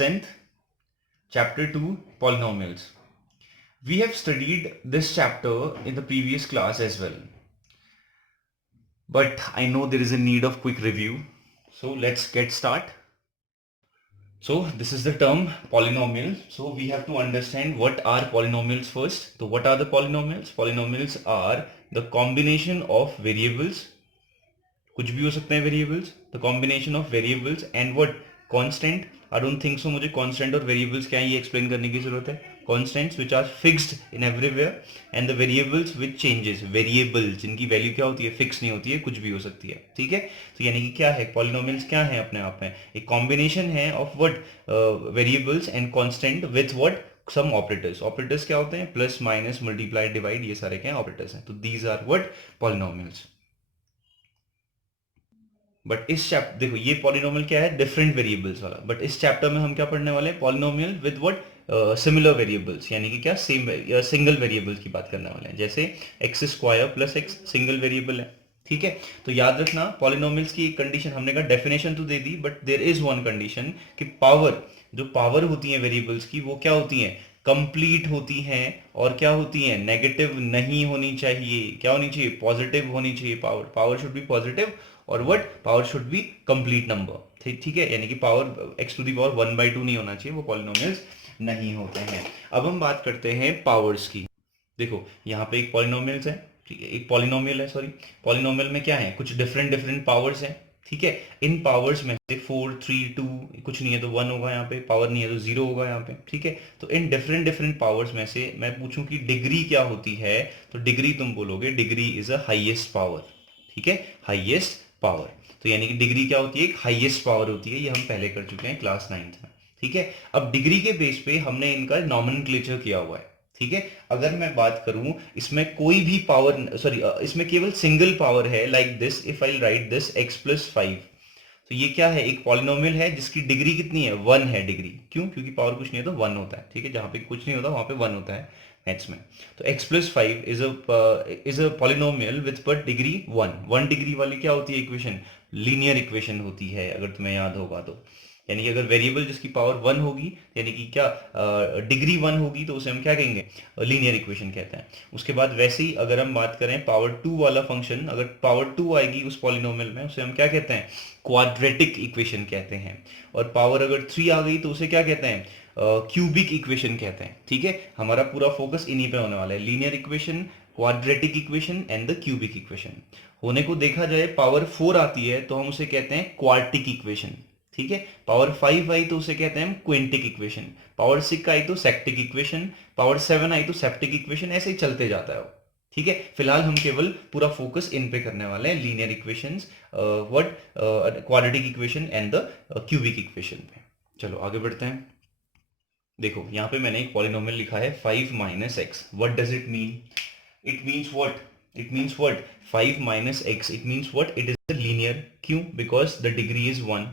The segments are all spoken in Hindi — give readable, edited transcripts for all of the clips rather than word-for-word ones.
10th, Chapter 2, Polynomials. We have studied this chapter in the previous class as well. But I know there is a need of quick review. So let's get start. So this is the term polynomial. So we have to understand what are polynomials first. So what are the polynomials? Polynomials are the combination of variables. कुछ भी हो सकते हैं variables. The combination of variables and what? Constant. I don't think so मुझे constant और variables क्या है ये explain करने की जरूरत है. Constants which are fixed in everywhere and the variables which changes. Variables जिनकी value क्या होती है? Fix नहीं होती है, कुछ भी हो सकती है. ठीक है? तो यानी कि क्या है? Polynomials क्या है अपने आप में? एक combination है of what? Variables and constant with what? Some operators. Operators क्या होते हैं? Plus, minus, multiply, divide ये सारे क्या operators हैं. तो these are what? Polynomials. But इस चैप्टर देखो ये पॉलिनोमियल क्या है डिफरेंट वेरिएबल्स वाला. बट इस चैप्टर में हम क्या पढ़ने वाले हैं polynomial with what similar variables यानी कि क्या सेम सिंगल वेरिएबल्स की बात करने वाले हैं. जैसे x square plus x single variable है. ठीक है तो याद रखना पॉलिनोमियल्स की एक कंडीशन हमने कहा डेफिनेशन तो दे दी but there is one condition कि पावर जो पावर होती है वेरिएबल्स की वो क्या होती है कंप्लीट होती हैं और क्या होती हैं नेगेटिव नहीं होनी चाहिए. क्या होनी चाहिए पॉजिटिव होनी चाहिए. पावर शुड बी पॉजिटिव और what power should be complete number. ठीक है यानी कि power x to the power 1/2 नहीं होना चाहिए वो पॉलिनोमियल्स नहीं होते हैं. अब हम बात करते हैं पावर्स की. देखो यहाँ पे एक पॉलिनोमियल्स है. ठीक है एक पॉलिनोमियल है सॉरी पॉलिनोमियल में क्या है कुछ डिफरेंट डिफरेंट पावर्स हैं. ठीक है इन पावर्स में से 4 3 2 कुछ नहीं है तो 1 होगा यहाँ पे. पावर नहीं है तो 0 होगा यहाँ पे. ठीक है तो इन डिफरेंट डिफरेंट पावर्स में से मैं पूछूं कि डिग्री क्या होती है तो डिग्री तुम बोलोगे degree is a highest power. ठीक है हाईएस्ट पावर. तो यानी कि डिग्री क्या होती है एक हाईएस्ट पावर होती है. ये हम पहले कर चुके हैं क्लास 9th में. ठीक है अब डिग्री के बेस पे हमने इनका नॉमेनक्लेचर किया हुआ है. ठीक है अगर मैं बात करूं इसमें कोई भी पावर सॉरी इसमें केवल सिंगल पावर है like this if I right this x + 5. तो ये क्या है एक पॉलिनोमियल है जिसकी डिग्री कितनी है 1 है डिग्री. क्यों क्योंकि पावर कुछ नहीं है तो 1 होता है. ठीक है जहां पे कुछ नहीं होता वहां पे 1 होता है मैथ्स में. तो x + 5 is a polynomial with पर डिग्री 1 डिग्री वाली क्या होती है इक्वेशन लीनियर इक्वेशन होती है अगर तुम्हें याद होगा तो. यानी कि अगर वेरिएबल जिसकी पावर 1 होगी यानी कि क्या डिग्री 1 होगी तो उसे हम क्या कहेंगे लीनियर इक्वेशन कहते हैं. उसके बाद वैसे ही अगर हम बात करें पावर 2 वाला फंक्शन अगर पावर 2 आएगी उस पॉलिनोमियल में उसे हम क्या कहते हैं क्वाड्रेटिक इक्वेशन कहते हैं. और पावर अगर 3 आ गई तो उसे क्या कहते हैं क्यूबिक इक्वेशन कहते हैं. ठीक है हमारा पूरा फोकस इन्हीं पे होने वाला है linear equation quadratic equation and the cubic equation. होने को देखा जाए पावर 4 आती है तो हम उसे कहते हैं क्वार्टिक इक्वेशन. ठीक है पावर 5 आई तो उसे कहते हैं क्विंटिक इक्वेशन. पावर 6 आई तो सेक्टिक इक्वेशन. पावर 7 आई तो सेप्टिक इक्वेशन. ऐसे ही चलते जाता है. ठीक है फिलहाल हम केवल पूरा फोकस इन पे करने वाले हैं linear equations what quadratic equation and the cubic equation पे. चलो आगे बढ़ते हैं. देखो यहाँ पे मैंने एक पॉलिनोमियल लिखा है 5 - x. What does it mean it means what 5 - x it means what it is linear. क्यों बिकॉज द डिग्री इज 1.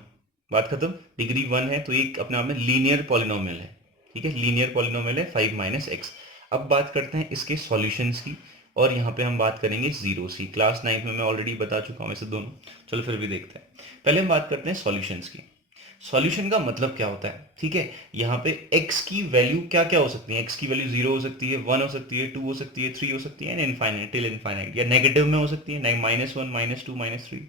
बात खत्म. डिग्री 1 है तो एक अपने आप में लीनियर पॉलिनोमियल है. ठीक है लीनियर पॉलिनोमियल है 5 - x. अब बात करते हैं इसके सॉल्यूशंस की और यहाँ पे हम बात करेंगे जीरोस की. क्लास 9 में मैं ऑलरेडी बता चुका हूँ ऐसे दोनों. चलो फिर भी देखते हैं. पहले हम बात करते हैं सॉल्यूशंस की. सॉल्यूशन का मतलब क्या होता है. ठीक है यहाँ पे x की वैल्यू क्या क्या हो सकती है. x की वैल्यू 0 हो सकती है 1 हो सकती है 2 हो सकती है 3 हो सकती है एंड इनफाइनाइट टिल इनफाइनाइट. या नेगेटिव में हो सकती है -1 -2 -3.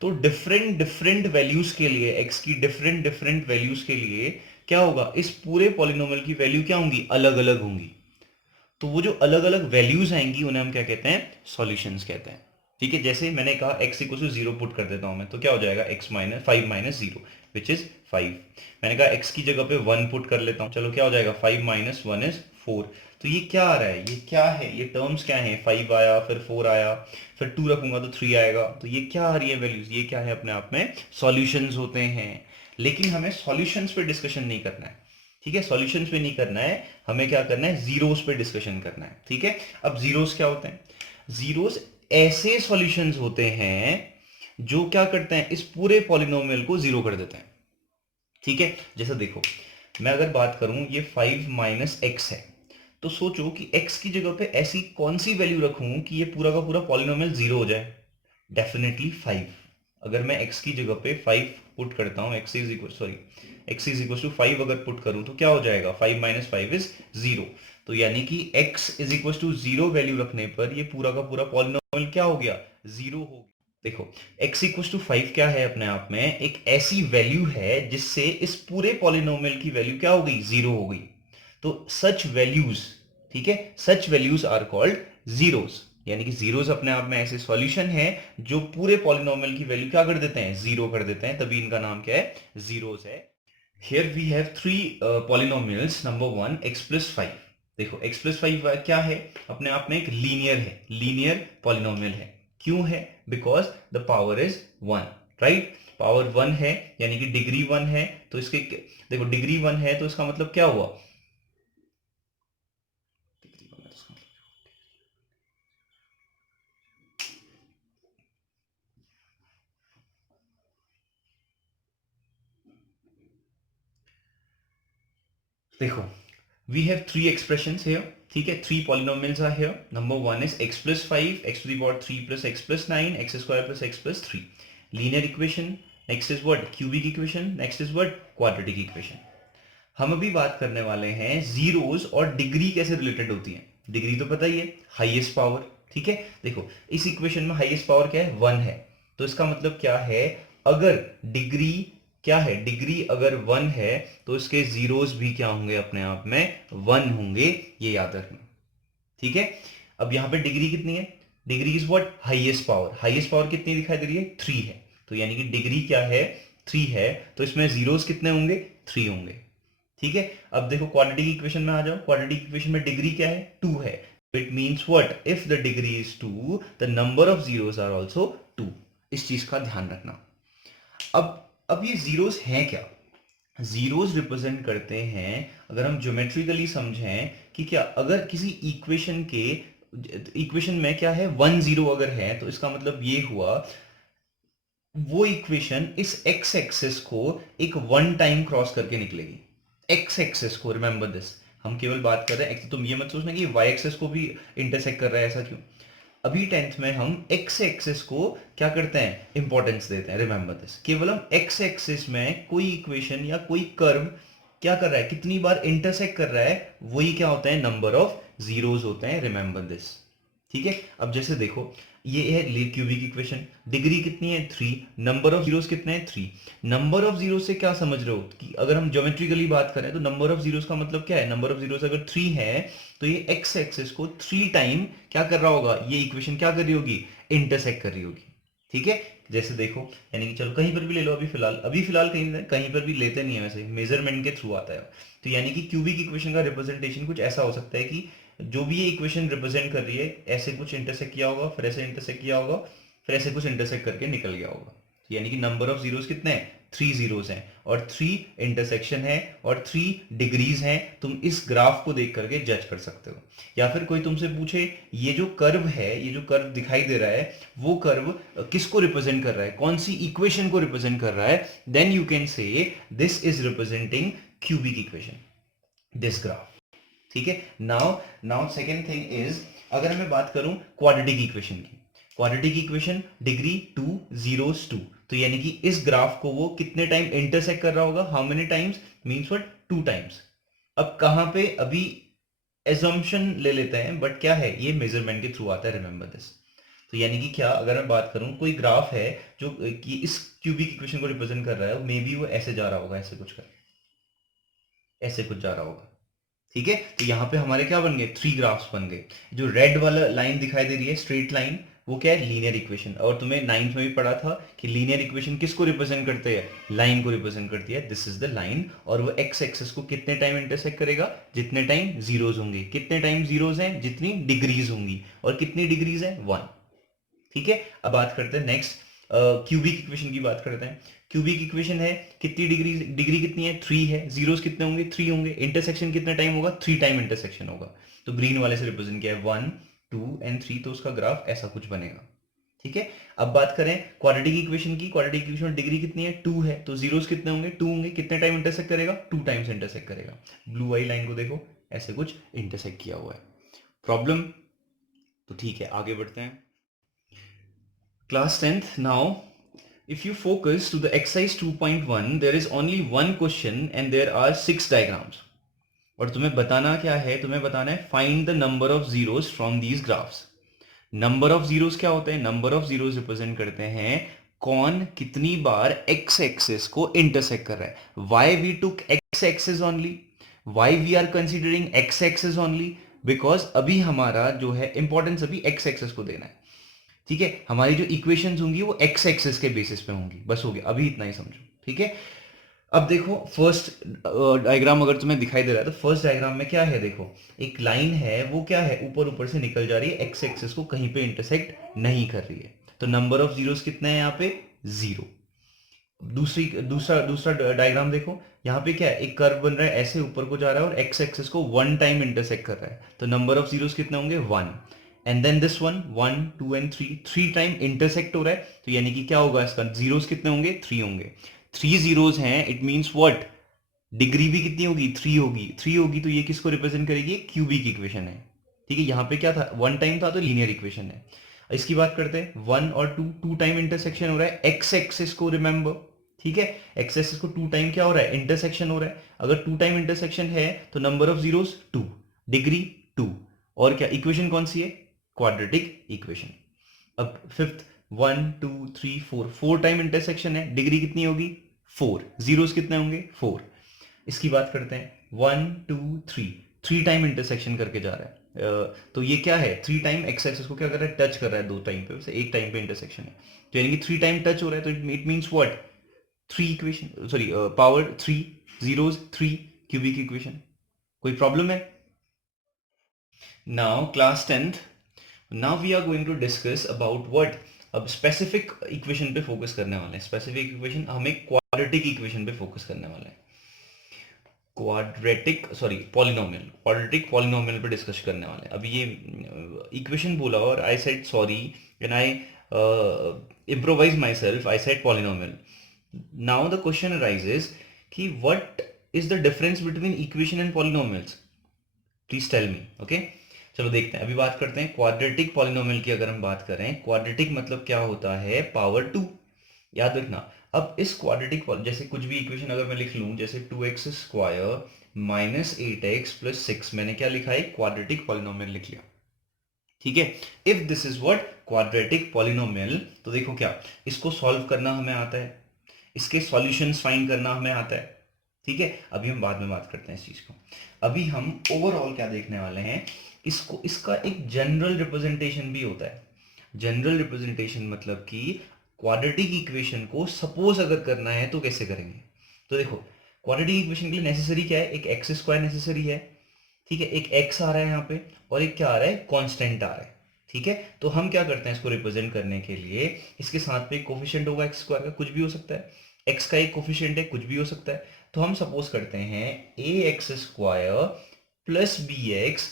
तो डिफरेंट डिफरेंट वैल्यूज के लिए x की डिफरेंट डिफरेंट वैल्यूज के लिए क्या होगा इस पूरे पॉलिनोमियल की वैल्यू क्या होंगी अलग अलग होंगी. तो वो जो अलग अलग वैल्यूज आएंगी उन्हें हम क्या कहते हैं सॉल्यूशंस कहते हैं. ठीक है जैसे मैंने कहा x = 0 पुट कर देता हूं मैं तो क्या हो जाएगा 5 - 0 विच इज 5. मैंने कहा x की जगह पे 1 पुट कर लेता हूं चलो क्या हो जाएगा 5 - 1 इज 4. तो ये क्या आ रहा है ये क्या है ये टर्म्स क्या है 5 आया फिर 4 आया फिर 2 रखूंगा तो 3 आएगा. तो ये क्या आ रही है वैल्यूज ये क्या है अपने आप में सॉल्यूशंस होते हैं. लेकिन हमें सॉल्यूशंस पे डिस्कशन नहीं करना है. ठीक है सॉल्यूशंस पे नहीं करना है हमें क्या करना है जीरोस पे डिस्कशन करना है. ठीक है अब जीरोस क्या होते हैं. जीरोस ऐसे सॉल्यूशंस होते हैं जो क्या करते हैं इस पूरे पॉलिनोमियल को जीरो कर देते हैं. ठीक है जैसे देखो मैं अगर बात करूं ये 5 - x है तो सोचो कि x की जगह पे ऐसी कौन सी वैल्यू रखूं कि ये पूरा पॉलिनोमियल जीरो हो जाए. डेफिनेटली 5. अगर मैं x की जगह पे 5 पुट करता हूँ x इज इक्वल टू 5 अगर पुट करूँ तो क्या हो जाएगा, 5 माइनस 5 इज 0। तो यानी कि x is equal to 0 value रखने पर ये पूरा का पूरा पॉलिनोमियल क्या हो गया, 0 हो गया। देखो x इक्वल टू 5 क्या है अपने आप में, एक ऐसी वैल्यू है जिससे इस पूरे पॉलिनोमियल की वैल्यू क्या हो गई, 0 हो गई। तो सच वैल्यूज, ठीक है, सच वैल्यूज आर कॉल्ड जीरोस, यानी कि जीरोस अपने आप में ऐसे सॉल्यूशन है जो पूरे पॉलिनोमियल की वैल्यू क्या कर देते हैं, 0 कर देते हैं, तभी इनका नाम क्या है, जीरोस है। Here we have three polynomials. Number one x plus 5। देखो x प्लस 5 क्या है, अपने आप में एक लीनियर है, लीनियर पॉलिनोमियल है। क्यों है, because the power is 1, right. Power 1 है यानी कि डिग्री 1 है, तो इसके देखो डिग्री 1 है तो इसका मतलब क्या हुआ, देखो we have three expressions here, ठीक है, three polynomials are here. Number one is x plus 5, x to the power 3 plus x plus 9, x square plus x plus 3, linear equation. Next is what, cubic equation. Next is what, quadratic equation. हम अभी बात करने वाले हैं जीरोस और डिग्री कैसे रिलेटेड होती है। डिग्री तो पता ही है, हाईएस्ट पावर, ठीक है। देखो इस इक्वेशन में हाईएस्ट पावर क्या है, 1 है, तो इसका मतलब क्या है, अगर डिग्री क्या है, डिग्री अगर 1 है तो इसके जीरोस भी क्या होंगे, अपने आप में 1 होंगे, ये याद रखना, ठीक है। अब यहां पे डिग्री कितनी है, degree is what, highest power. Highest power कितनी दिखाई दे रही है, 3 है, तो यानी कि डिग्री क्या है, 3 है, तो इसमें जीरोस कितने होंगे, 3 होंगे, ठीक है। अब देखो क्वाड्रेटिक इक्वेशन में आ जाओ, क्वाड्रेटिक इक्वेशन में डिग्री क्या है, 2 है। It means what, if the degree is 2 the number of zeros are also 2। इस चीज का ध्यान रखना। अब ये जीरोस हैं क्या, जीरोस रिप्रेजेंट करते हैं, अगर हम ज्योमेट्रिकली समझें कि क्या, अगर किसी इक्वेशन के इक्वेशन में क्या है, 1 0 अगर है तो इसका मतलब ये हुआ, वो इक्वेशन इस एक्स एक्सिस को एक वन टाइम क्रॉस करके निकलेगी। एक्स एक्सिस को, रिमेंबर दिस, हम केवल बात कर रहे हैं, तुम ये मत सोचना कि वाई एक्सिस को भी इंटरसेक्ट कर रहा है, ऐसा क्यों। अभी टेंथ में हम एक्स एक्सिस को क्या करते हैं, इंपॉर्टेंस देते हैं, रिमेंबर दिस। केवल हम एक्स एक्सिस में कोई इक्वेशन या कोई कर्व क्या कर रहा है, कितनी बार इंटरसेक्ट कर रहा है, वही क्या होता है, नंबर ऑफ जीरोस होते हैं, रिमेंबर दिस, ठीक है। अब जैसे देखो ये है क्यूबिक इक्वेशन, डिग्री कितनी है, 3, नंबर ऑफ जीरोस कितने हैं, 3। नंबर ऑफ जीरोस से क्या समझ रहे हो कि अगर हम ज्योमेट्रिकली बात करें तो नंबर ऑफ जीरोस का मतलब क्या है, नंबर ऑफ जीरोस अगर 3 है तो ये एक्स एक्सिस को 3 टाइम क्या कर रहा होगा, ये इक्वेशन क्या कर रही होगी, इंटरसेक्ट कर रही होगी, ठीक है। जैसे देखो, यानी कि चलो कहीं पर भी ले लो, अभी फिलहाल कहीं कहीं पर भी लेते नहीं है, वैसे मेजरमेंट के थ्रू आता है। तो यानी कि क्यूबिक इक्वेशन का रिप्रेजेंटेशन कुछ ऐसा हो सकता है कि जो भी ये इक्वेशन रिप्रेजेंट कर रही है, ऐसे कुछ इंटरसेक्ट किया होगा, फिर ऐसे इंटरसेक्ट किया होगा, फिर ऐसे कुछ इंटरसेक्ट करके निकल गया होगा। तो यानी कि नंबर ऑफ जीरोस कितने हैं, 3 जीरोस हैं, और 3 इंटरसेक्शन है, और 3 डिग्रीज हैं। तुम इस ग्राफ को देख करके जज कर सकते हो। या फिर कोई तुमसे पूछे ये जो कर्व है, ये जो कर्व दिखाई दे रहा है, वो कर्व किसको रिप्रेजेंट कर रहा है, कौन सी इक्वेशन को रिप्रेजेंट कर रहा है, then you can say this is representing cubic equation, this graph, ठीक है। Now now second thing is, अगर मैं बात करूं क्वाड्रेटिक इक्वेशन की, क्वाड्रेटिक इक्वेशन डिग्री 2 जीरोस 2, तो यानी कि इस ग्राफ को वो कितने टाइम इंटरसेक्ट कर रहा होगा, how many times, means what, 2 times. अब कहां पे, अभी एजम्पशन ले लेते हैं, बट क्या है, ये मेजरमेंट के थ्रू आता है, रिमेंबर दिस। तो यानी कि क्या, अगर मैं बात करूं कोई ग्राफ है जो कि इस क्यूबिक इक्वेशन को रिप्रेजेंट कर रहा है, मे बी वो ऐसे जा रहा होगा, ऐसे कुछ कर, ऐसे कुछ जा रहा होगा, ठीक है। तो यहाँ पे हमारे क्या बन गए, 3 ग्राफ्स बन गए। जो रेड वाला लाइन दिखाई दे रही है, स्ट्रेट लाइन, वो क्या है, लीनियर इक्वेशन। और तुम्हें नाइन्थ में भी पढ़ा था कि लीनियर इक्वेशन किसको रिप्रेजेंट करते हैं, लाइन को रिप्रेजेंट करती है, दिस इज द लाइन। और वो एक्स एक्सिस को कितने टाइम इंटरसेक्ट करेगा, जितने टाइम जीरोज होंगे। कितने टाइम जीरोज हैं, जितनी डिग्रीज होंगी, और कितनी डिग्रीज है, 1, ठीक है। अब बात करते हैं नेक्स्ट, क्यूबिक इक्वेशन की बात करते हैं। क्यूबिक इक्वेशन है, कितनी डिग्री, डिग्री कितनी है, 3 है, जीरोस कितने होंगे, 3 होंगे, इंटरसेक्शन कितने टाइम होगा, 3 टाइम इंटरसेक्शन होगा। तो ग्रीन वाले से रिप्रेजेंट किया है 1 2 एंड 3, तो उसका ग्राफ ऐसा कुछ बनेगा, ठीक है। अब बात करें क्वाड्रेटिक इक्वेशन की, क्वाड्रेटिक इक्वेशन में डिग्री कितनी है, 2 है, तो जीरोस कितने होंगे, 2 होंगे, कितने टाइम इंटरसेक्ट करेगा, 2 टाइम्स इंटरसेक्ट करेगा। ब्लू वाली लाइन को देखो, ऐसे कुछ इंटरसेक्ट किया हुआ है। प्रॉब्लम, तो ठीक है, आगे बढ़ते हैं। Class 10th now, If you focus to the exercise 2.1, there is only one question and there are 6 diagrams. और तुम्हें बताना क्या है? तुम्हें बताना है find the number of zeros from these graphs. Number of zeros क्या होते हैं? नंबर ऑफ जीरोस रिप्रेजेंट करते हैं कौन कितनी बार एक्स एक्सिस को इंटरसेक्ट कर रहा है. Why we took x axis only? Why we are considering x axis only? Because अभी हमारा जो है इंपॉर्टेंस अभी एक्स एक्सिस को देना है. ठीक है, हमारी जो इक्वेशंस होंगी वो एक्स एक्सिस के बेसिस पे होंगी. बस हो गया, अभी इतना ही समझो. ठीक है, अब देखो फर्स्ट डायग्राम अगर तुम्हें दिखाई दे रहा है तो फर्स्ट डायग्राम में क्या है? देखो एक लाइन है, वो क्या है? ऊपर ऊपर से निकल जा रही है, एक्स एक्सिस को कहीं पे इंटरसेक्ट नहीं कर रही है. तो नंबर ऑफ जीरोस कितने हैं यहाँ पे? 0. दूसरा दूसरा डायग्राम देखो, यहाँ पे क्या है? एक कर्व बन रहा है, ऐसे ऊपर को जा रहा है और एक्स एक्सिस को 1 टाइम इंटरसेक्ट कर रहा है. तो नंबर ऑफ जीरोस कितने होंगे? 1. And then this one 1 2 and 3 time intersect हो रहा है. तो यानी कि क्या होगा इसका? जीरोस कितने होंगे? 3 होंगे. 3 जीरोस हैं, इट मींस व्हाट? डिग्री भी कितनी होगी? 3 होगी. 3 होगी तो ये किसको रिप्रेजेंट करेगी? क्यूबिक इक्वेशन है. ठीक है, यहाँ पे क्या था? 1 टाइम था तो लीनियर इक्वेशन है. इसकी बात करते हैं 1 और 2 टाइम इंटरसेक्शन हो रहा है एक्स एक्सिस को, रिमेंबर. ठीक है, एक्स एक्सिस को 2 टाइम क्या हो रहा है? इंटरसेक्शन हो रहा है. अगर 2 टाइम इंटरसेक्शन है तो नंबर ऑफ जीरोस 2, डिग्री 2. और क्या इक्वेशन कौन सी है? Quadratic equation. अब फिफ्थ 1 2 3 4 टाइम इंटरसेक्शन है, डिग्री कितनी होगी? 4. जीरोस कितने होंगे? 4. इसकी बात करते हैं 1 2 3 टाइम इंटरसेक्शन करके जा रहा है. तो ये क्या है? 3 टाइम एक्स एक्सिस को क्या कर रहा है? टच कर रहा है 2 टाइम पे, वैसे 1 टाइम पे इंटरसेक्शन है. तो यानी कि 3 टाइम टच हो रहा है, तो it means what? 3 equation, sorry power 3 zeros 3 cubic equation. कोई प्रॉब्लम है? Now class 10th, now we are going to discuss about what? अब स्पेसिफिक इक्वेशन पे फोकस करने वाले हैं. स्पेसिफिक इक्वेशन, हमें क्वाड्रेटिक इक्वेशन पे फोकस करने वाले हैं. क्वाड्रेटिक पॉलिनोमियल पे डिस्कस करने वाले हैं. अभी ये इक्वेशन बोला और I said sorry when I improvise myself, I said polynomial. Now the question arises कि what is the difference between equation and polynomials? Please tell me. Okay, चलो देखते हैं. अभी बात करते हैं क्वाड्रेटिक पॉलिनोमियल की. अगर हम बात करें क्वाड्रेटिक मतलब क्या होता है? पावर 2. याद रखना. अब इस क्वाड्रेटिक, जैसे कुछ भी इक्वेशन अगर मैं लिख लूं, जैसे 2x square minus 8x plus 6, मैंने क्या लिखा है? क्वाड्रेटिक पॉलिनोमियल लिख लिया. ठीक है, if this is what? Quadratic polynomial. तो देखो क्या, इसको सॉल्व करना हमें आता है, इसके सॉल्यूशंस फाइंड करना हमें आता है. ठीक है, अभी हम बाद में बात करते हैं इस चीज को. अभी हम ओवरऑल क्या देखने वाले हैं? इसको, इसका एक जनरल रिप्रेजेंटेशन भी होता है. जनरल रिप्रेजेंटेशन मतलब कि क्वाड्रेटिक इक्वेशन को सपोज अगर करना है तो कैसे करेंगे? तो देखो क्वाड्रेटिक इक्वेशन के लिए नेसेसरी क्या है? एक एक्स स्क्वायर नेसेसरी है. ठीक है, एक एक्स आ रहा है यहाँ पे और एक क्या आ रहा है? कांस्टेंट आ रहा है. ठीक है, तो हम क्या करते हैं इसको रिप्रेजेंट करने के लिए? इसके साथ पे एक कोफिशिएंट होगा एक्स स्क्वायर का, कुछ भी हो सकता है. एक्स का एक कोफिशिएंट है, कुछ भी हो सकता है. तो हम सपोज करते हैं A x square plus B x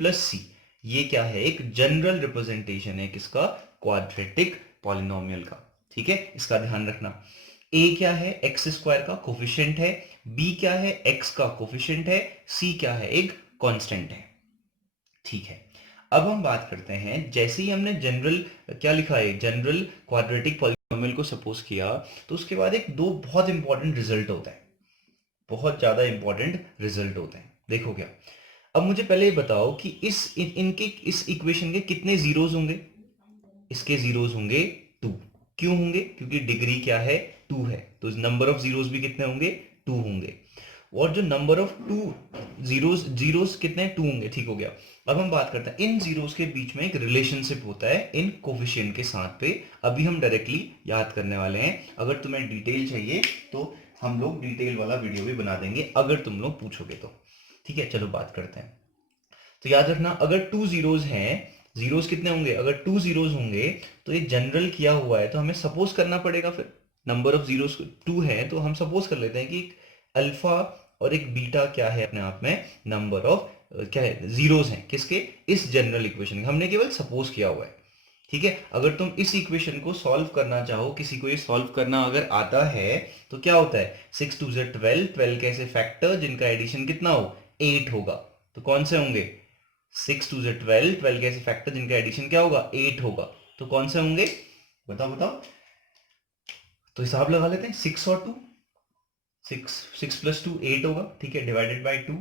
plus C. ये क्या है? एक जनरल रिप्रेजेंटेशन है किसका? क्वाड्रेटिक पॉलिनोमियल का. ठीक है, इसका ध्यान रखना. a क्या है? एक्स स्क्वायर का कोफिशिएंट है. b क्या है? x का कोफिशिएंट है. c क्या है? एक कांस्टेंट है. ठीक है, अब हम बात करते हैं, जैसे ही हमने जनरल क्या लिखा है? जनरल क्वाड्रेटिक पॉलिनोमियल को सपोज किया, तो उसके बाद एक दो बहुत इंपॉर्टेंट रिजल्ट होता है. बहुत ज्यादा इंपॉर्टेंट रिजल्ट होते हैं. देखो क्या, अब मुझे पहले ये बताओ कि इनके इस इक्वेशन के कितने जीरोस होंगे? इसके जीरोस होंगे 2. क्यों होंगे? क्योंकि डिग्री क्या है? 2 है. तो नंबर ऑफ जीरोस भी कितने होंगे? 2 होंगे. और जो नंबर ऑफ 2 जीरोस कितने? 2 होंगे. ठीक हो गया. अब हम बात करते हैं इन जीरोस के बीच में एक रिलेशनशिप होता है इन कोफिशिएंट के साथ पे. अभी हम डायरेक्टली याद करने वाले हैं. अगर तुम्हें डिटेल चाहिए तो हम लोग डिटेल वाला वीडियो भी बना देंगे, अगर तुम लोग पूछोगे तो. ठीक है, चलो बात करते हैं. तो याद रखना, अगर 2 जीरोस हैं, जीरोस कितने होंगे? अगर 2 जीरोस होंगे तो ये जनरल किया हुआ है, तो हमें सपोज करना पड़ेगा. फिर नंबर ऑफ जीरोस 2 है तो हम सपोज कर लेते हैं कि एक अल्फा और एक बीटा क्या है? अपने आप में नंबर ऑफ क्या है? जीरोस हैं. किसके? इस जनरल इक्वेशन के. हमने केवल सपोज किया हुआ है. ठीक है, अगर तुम इस इक्वेशन को सॉल्व करना चाहो, किसी को ये सॉल्व करना अगर आता है, तो क्या होता है? 6 2 12, 12 के ऐसे फैक्टर जिनका एडिशन कितना हो? 8 होगा. तो कौन से होंगे? 6 2 12, 12 के ऐसे फैक्टर जिनका एडिशन क्या होगा? 8 होगा. तो कौन से होंगे? बताओ बताओ. तो हिसाब लगा लेते हैं, 6 और 2, 6 प्लस 2 8 होगा, ठीक है, डिवाइडेड बाय 2।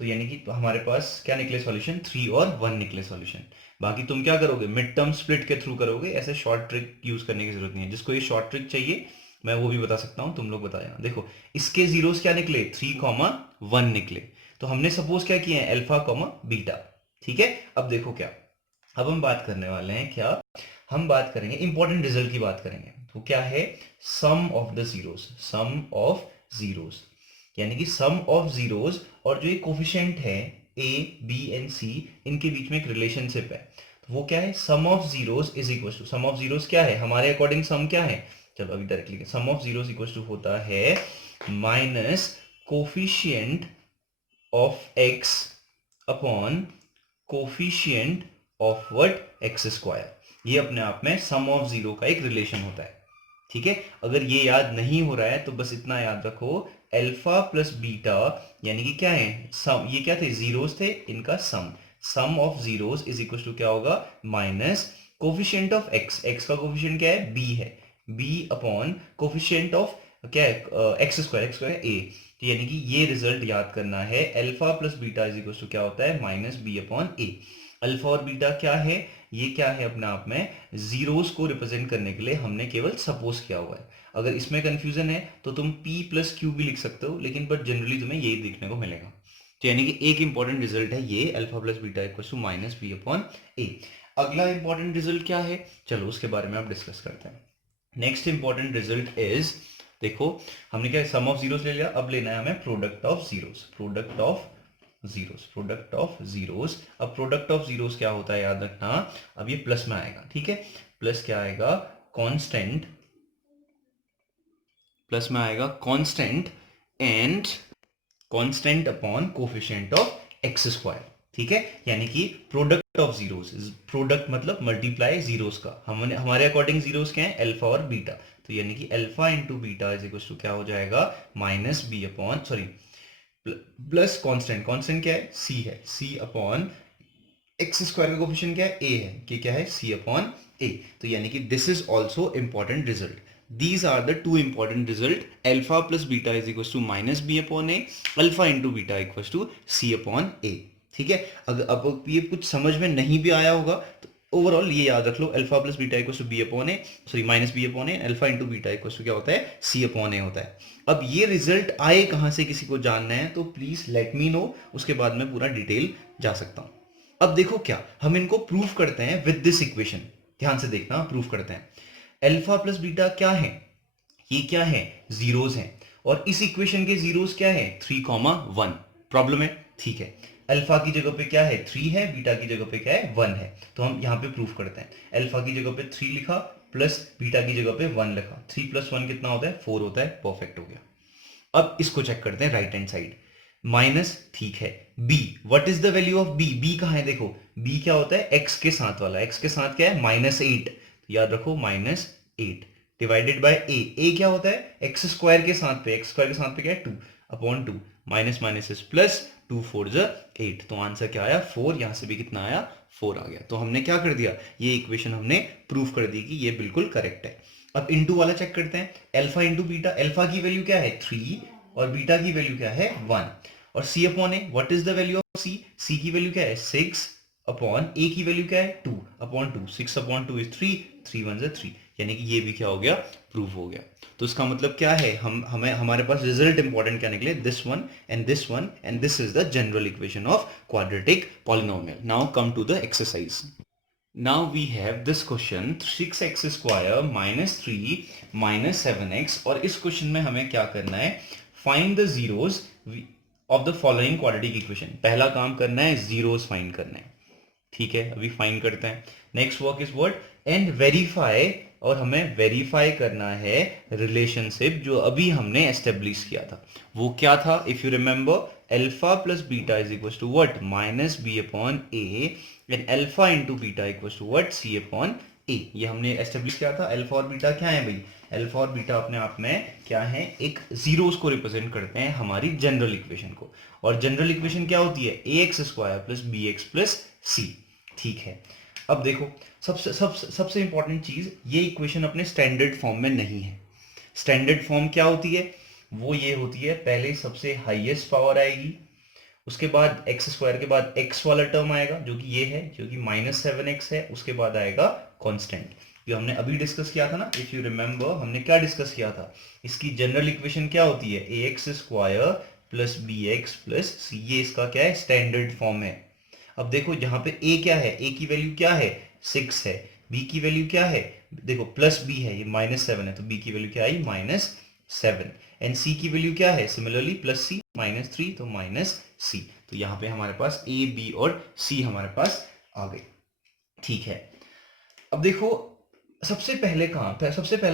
तो यानी कि हमारे पास क्या निकले सॉल्यूशन, 3 और 1 निकले सॉल्यूशन। बाकी तुम क्या करोगे, मिड टर्म स्प्लिट के थ्रू करोगे, ऐसे शॉर्ट ट्रिक यूज करने की जरूरत नहीं है। जिसको ये शॉर्ट ट्रिक चाहिए मैं वो भी बता सकता हूँ, तुम लोग बता देना। देखो इसके जीरोस क्या निकले, 3, 1 निकले। तो हमने सपोज क्या किया है, अल्फा कॉमा बीटा, ठीक है। अब देखो क्या, अब हम बात करने वाले हैं क्या, हम बात करेंगे इंपॉर्टेंट रिजल्ट की बात करेंगे। तो क्या है, sum of the zeros, sum of zeros, यानी कि सम ऑफ जीरोस और जो ये कोफिशिएंट है ए बी एंड सी, इनके बीच में एक रिलेशनशिप है। तो वो क्या है, sum of zeros is equal to, sum of zeros क्या है हमारे अकॉर्डिंग, सम क्या है, चलो अभी directly sum of zeros equal to होता है minus coefficient of X upon coefficient of what, X square. ये अपने आप में सम ऑफ जीरो का एक रिलेशन होता है, ठीक है। अगर ये याद नहीं हो रहा है तो बस इतना याद रखो, अल्फा प्लस बीटा यानी कि क्या है, सम, ये क्या थे, जीरोस थे, इनका sum, sum of zeros is equal to क्या होगा, minus coefficient of X, X का कोफिशिएंट क्या है, बी है, बी अपॉन कोफिशिएंट ऑफ क्या है, x square, x square a. तो यानी कि ये रिजल्ट याद करना है, alpha plus beta is equal to क्या होता है, माइनस बी अपॉन ए। अल्फा और बीटा क्या है, ये क्या है अपने आप में, जीरोस को रिप्रेजेंट करने के लिए हमने केवल सपोज किया हुआ है। अगर इसमें कंफ्यूजन है तो तुम p प्लस क्यू भी लिख सकते हो, लेकिन बट जनरली तुम्हें यही देखने को मिलेगा। तो यानी कि एक इंपॉर्टेंट रिजल्ट है ये, alpha plus beta equal to minus B upon A. अगला इंपॉर्टेंट रिजल्ट क्या है, चलो उसके बारे में आप डिस्कस करते हैं। नेक्स्ट इंपॉर्टेंट रिजल्ट इज, देखो हमने क्या सम ऑफ जीरोस ले लिया, अब लेना है हमें product of zeros, product of zeros, product of zeros. अब प्रोडक्ट ऑफ जीरोस क्या होता है याद रखना, अब ये प्लस में आएगा, ठीक है, प्लस क्या आएगा, कांस्टेंट, प्लस में आएगा constant and constant upon coefficient of x square, ठीक है। यानी कि प्रोडक्ट ऑफ जीरोस, प्रोडक्ट मतलब मल्टीप्लाई जीरोस का, हमने हमारे अकॉर्डिंग जीरोस क्या है, अल्फा और बीटा। तो यानी कि alpha into beta is equal to क्या हो जाएगा, minus B upon, sorry plus constant, constant क्या है, सी है, सी अपॉन एक्स स्क्वायर का कोफिशिएंट क्या है, ए है, कि क्या है, सी अपॉन ए। तो यानी कि this is also important result. These are the two important result, alpha plus beta is equals to minus b upon a, alpha into beta equals to c upon a, ठीक है। अगर अब ये कुछ समझ में नहीं भी आया होगा तो ओवरऑल ये याद रख लो, alpha plus beta equals to B upon A, sorry minus B upon A, alpha into beta equals to क्या होता है, सी अपॉन ए होता है। अब ये रिजल्ट आए कहां से, किसी को जानना है तो प्लीज लेट मी नो, उसके बाद मैं पूरा डिटेल जा सकता हूं। अब देखो क्या, हम इनको प्रूफ करते हैं विद दिस इक्वेशन, ध्यान से देखना, प्रूफ करते हैं। अल्फा प्लस बीटा क्या है, ये क्या है, जीरोस हैं, और इस इक्वेशन के जीरोस क्या है, 3, 1। प्रॉब्लम है, ठीक है। अल्फा की जगह पे क्या है, 3 है, बीटा की जगह पे क्या है, 1 है। तो हम यहां पे प्रूफ करते हैं, अल्फा की जगह पे 3 लिखा प्लस बीटा की जगह पे 1 लिखा, 3 प्लस 1 कितना होता है, 4 होता है, परफेक्ट हो गया। अब इसको चेक करते हैं राइट हैंड साइड, माइनस, ठीक है, b, what is the value of b, b कहां है, देखो b क्या होता है, x के साथ वाला, x के साथ क्या है, -8, तो याद रखो -8 डिवाइडेड बाय a क्या होता है, एक्स स्क्वायर के साथ पे, एक्स स्क्वायर के साथ पे क्या है, 2 upon 2, minus minus is plus, 2 4 ज 8, तो आंसर क्या आया, 4, यहां से भी कितना आया, 4 आ गया। तो हमने क्या कर दिया, ये इक्वेशन हमने प्रूफ कर दी कि ये बिल्कुल करेक्ट है। अब इंटू वाला चेक करते हैं, अल्फा इंटू बीटा, अल्फा की वैल्यू क्या है, 3, और बीटा की वैल्यू क्या है, 1, और C upon A, what is the value of C, C की वैल्यू क्या है, 6 अपॉन ए की वैल्यू क्या है, 2 अपॉन 2, 6 अपॉन 2 इज 3, 3 1 3, यानी कि ये भी क्या हो गया, प्रूफ हो गया। तो इसका मतलब क्या है, हमें हमारे पास रिजल्ट इंपॉर्टेंट क्या निकले, this one and this one, and this is the general equation of quadratic polynomial. Now come to the exercise. Now we have this question, 6x square minus 3 minus 7x, और इस क्वेश्चन में हमें क्या करना है, find the zeros of the following quadratic equation. पहला काम करना है, जीरोस फाइंड करना है, ठीक है, अभी फाइंड करते हैं। Next work is what, and verify, और हमें वेरीफाई करना है रिलेशनशिप जो अभी हमने एस्टेब्लिश किया था। वो क्या था, if you remember, alpha plus beta is equal to what, minus B upon A, and alpha into beta equal to what, C upon A. ये हमने एस्टेब्लिश किया था। अल्फा और बीटा क्या है भाई, अल्फा और बीटा अपने आप में क्या है, एक जीरोस को रिप्रेजेंट करते हैं हमारी जनरल इक्वेशन को, और जनरल इक्वेशन क्या होती है, A x square plus B x plus C, ठीक है। अब देखो सबसे इंपॉर्टेंट चीज, ये इक्वेशन अपने स्टैंडर्ड फॉर्म में नहीं है। स्टैंडर्ड फॉर्म क्या होती है, वो ये होती है, पहले सबसे हाईएस्ट पावर आएगी, उसके बाद एक्स स्क्वायर के बाद एक्स वाला टर्म आएगा जो कि ये है, जो कि -7x है, उसके बाद आएगा कांस्टेंट, जो हमने अभी डिस्कस किया था ना, इफ यू रिमेंबर हमने क्या डिस्कस किया था, इसकी जनरल इक्वेशन क्या होती है, ax square plus bx plus c, ये इसका क्या है, स्टैंडर्ड फॉर्म है। अब देखो यहाँ पे a क्या है, a की वैल्यू क्या है, 6 है, b की वैल्यू क्या है, देखो प्लस b है, ये -7 है, तो b की वैल्यू क्या आई, -7, एंड c की वैल्यू क्या है, सिमिलरली प्लस c, -3, तो -c, तो यहाँ पे हमारे पास a b और c हमारे पास आ गए। ठीक है, अब देखो सबसे पहला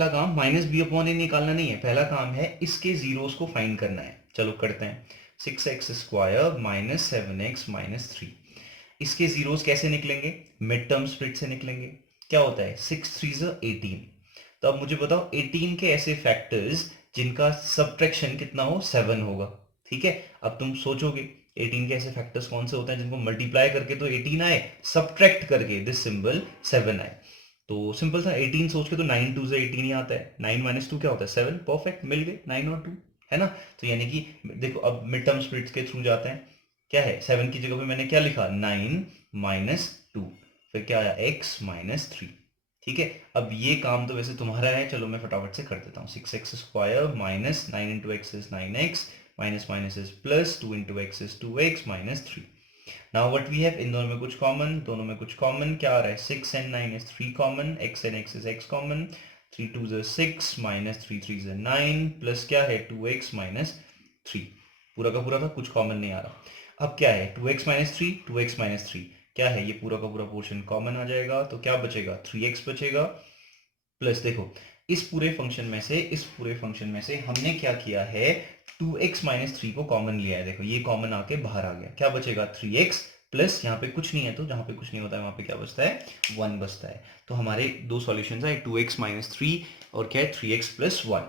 काम -b/a निकालना नहीं है, पहला काम है इसके जीरोस को फाइंड करना है। चलो करते हैं, 6x स्क्वायर -7x -3, इसके जीरोस कैसे निकलेंगे, मिड टर्म स्प्लिट से निकलेंगे। क्या होता है, 6 3 18, तो अब मुझे बताओ 18 के ऐसे फैक्टर्स जिनका सब्ट्रैक्शन कितना हो, 7 होगा। ठीक है, अब तुम सोचोगे 18 के ऐसे फैक्टर्स कौन से होते हैं जिनको मल्टीप्लाई करके तो 18 आए, सब्ट्रैक्ट करके दिस सिंबल 7 आए। तो सिंपल था, 18 सोच के तो 9 2 से 18 ही आता है, 9 - 2 क्या होता है, 7, परफेक्ट, मिल गए 9 और 2, है ना। तो यानी कि देखो अब मिड टर्म स्प्लिट्स के थ्रू जाते हैं, क्या है, 7 की जगह पे मैंने क्या लिखा, 9 - 2, फिर क्या आया, x -3। ठीक है, अब ये काम तो वैसे तुम्हारा है, चलो मैं फटाफट से कर देता हूँ, 6x square minus 9 into x is 9x, minus minus is plus, 2 into x is 2x -3। Now what we have, इन दोनों में कुछ कॉमन, दोनों में कुछ कॉमन क्या आ रहा है, 6 and 9 is 3 common, x and x is x common, 3 2 is 6 minus 3 3 is 9 plus क्या है 2x -3, पूरा का पूरा था, कुछ कॉमन नहीं आ रहा। अब क्या है 2x -3, 2x -3 क्या है, ये पूरा का पूरा पोर्शन कॉमन आ जाएगा, तो क्या बचेगा 3x बचेगा, प्लस देखो इस पूरे फंक्शन में से हमने क्या किया है, 2x -3 को कॉमन लिया है, देखो ये कॉमन आके बाहर आ गया, क्या बचेगा 3x, प्लस यहाँ पे कुछ नहीं है, तो जहाँ पे कुछ नहीं होता है वहां पे क्या बचता है, 1 बचता है। तो हमारे दो सॉल्यूशंस है, 2x -3 और क्या है 3x + 1।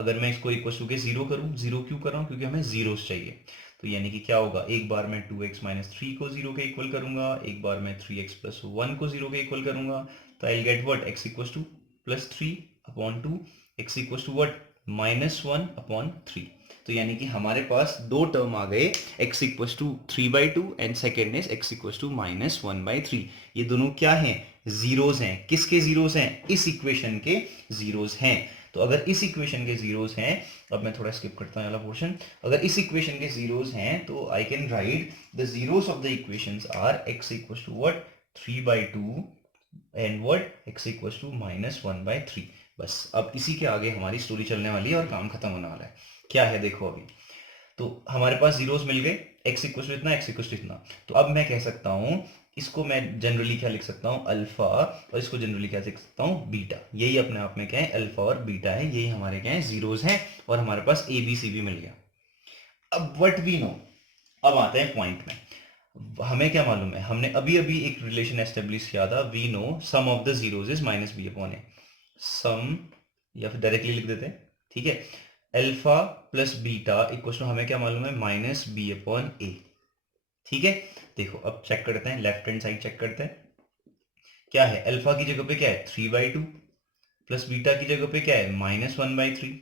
अगर मैं इसको इक्वल टू के जीरो करूं, जीरो क्यों कर रहा हूं, क्योंकि हमें जीरोस चाहिए। तो यानी कि क्या होगा, एक बार मैं 2x -3 को जीरो के इक्वल करूंगा, एक बार मैं 3x + 1 को जीरो के इक्वल करूंगा, तो I will get what, x = +3/2, x = what, -1/3। तो यानी कि हमारे पास दो टर्म आ गए, x = 3/2 and second is x = -1/3। ये दोनों क्या हैं, जीरोस हैं, किसके जीरोस हैं, इस इक्वेशन के जीरोस हैं। तो अगर इस इक्वेशन के जीरोस हैं, अब मैं थोड़ा स्किप करता हूं वाला पोर्शन, अगर इस इक्वेशन के जीरोस हैं तो I can write the zeros of the equations are x = what, 3/2 and what, x = -1/3। बस अब इसी के आगे हमारी स्टोरी चलने वाली है और काम खत्म होने वाला है। क्या है देखो अभी, तो हमारे पास जीरोस मिल गए, x = इतना, x = इतना, तो अब मैं कह सकता हूं, इसको मैं जनरली क्या लिख सकता हूं, अल्फा, और इसको जनरली क्या लिख सकता हूं, बीटा। यही अपने आप में क्या है, अल्फा और बीटा है, यही हमारे क्या है, जीरोस हैं, और हमारे पास ए बी सी भी मिल गया। अब व्हाट वी नो, अब आते हैं पॉइंट में, हमें क्या मालूम है, हमने अभी अभी एक रिलेशन एस्टेब्लिश किया था, we know sum of the zeros is -b/a, sum, या फिर डायरेक्टली लिख देते हैं, ठीक है, alpha plus beta equal to हमें क्या मालूम है, -b/a। ठीक है, देखो अब चेक करते हैं, लेफ्ट हैंड साइड चेक करते हैं, क्या है, अल्फा की जगह पे क्या है 3/2, प्लस बीटा की जगह पे क्या है -1/3।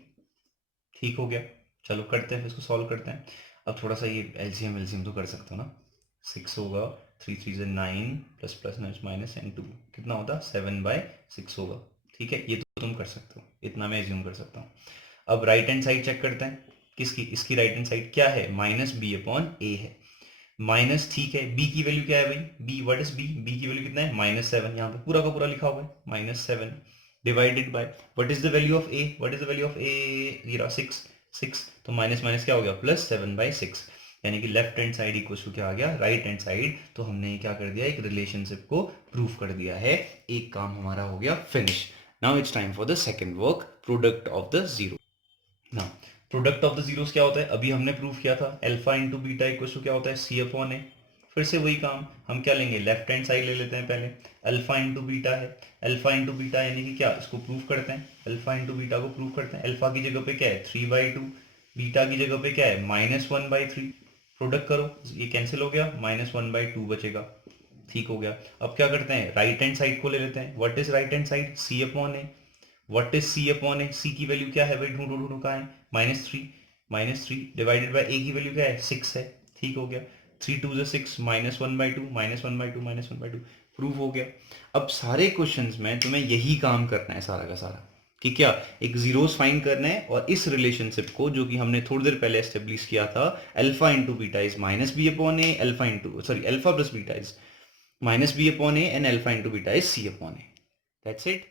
ठीक हो गया, चलो करते हैं, फिर इसको सॉल्व करते हैं। अब थोड़ा सा ये एलसीएम तो कर सकते हो ना, 6 होगा, 3 3 9 प्लस प्लस माइनस एंड 2 कितना होता, 7/6 होगा। ठीक है, ये तो तुम कर सकते हो, इतना मैं एज्यूम कर सकता हूँ। अब राइट हैंड साइड चेक करते हैं, किसकी, इसकी राइट हैंड साइड क्या है, -b/a है, माइनस, ठीक है, b की वैल्यू क्या है भाई, b, व्हाट इज b की वैल्यू कितना है, -7, यहाँ पे पूरा का पूरा लिखा हुआ है, -7 divided by what is the value of a, what is the value of a, ये रहा 6, तो माइनस माइनस क्या हो गया, +7/6, यानी कि left hand side equal to क्या आ गया, राइट हैंड साइड। तो हमने क्या कर दिया, एक रिलेशनशिप को प्रूव कर दिया है, एक काम हमारा हो गया finish. Now it's time for the second work, product of the zero. ना, प्रोडक्ट ऑफ द जीरोस क्या होता है, अभी हमने प्रूव किया था, alpha into beta equal to क्या होता है, c/a। फिर से वही काम, हम क्या लेंगे, लेफ्ट हैंड साइड ले लेते हैं पहले, अल्फा इंटू बीटा है, अल्फा इंटू बीटा यानी कि क्या, इसको प्रूव करते हैं, अल्फा इंटू बीटा को प्रूव करते हैं। अल्फा की जगह पे क्या है 3/2, बीटा की जगह पे क्या है -1/3, प्रोडक्ट करो, ये कैंसिल हो गया, -1/2 बचेगा। ठीक हो गया, अब क्या करते हैं, राइट हैंड साइड को ले लेते हैं, what is right hand side, c/a, what is C upon A, C की वैल्यू क्या है भाई, ढूंढो ढूंढो कहाँ है, -3 डिवाइडेड बाय ए की वैल्यू क्या है 6 है, ठीक हो गया, 3 2 6 -1/2 -1/2 -1/2 प्रूव हो गया। अब सारे क्वेश्चंस में तुम्हें यही काम करना है सारा का सारा, कि क्या एक जीरोस फाइंड करना है और इस रिलेशनशिप को जो कि हमने थोड़ी देर पहले एस्टेब्लिश किया था, alpha into beta is minus B upon A, alpha into sorry alpha plus beta is minus B upon A and alpha into beta is C upon a, that's it.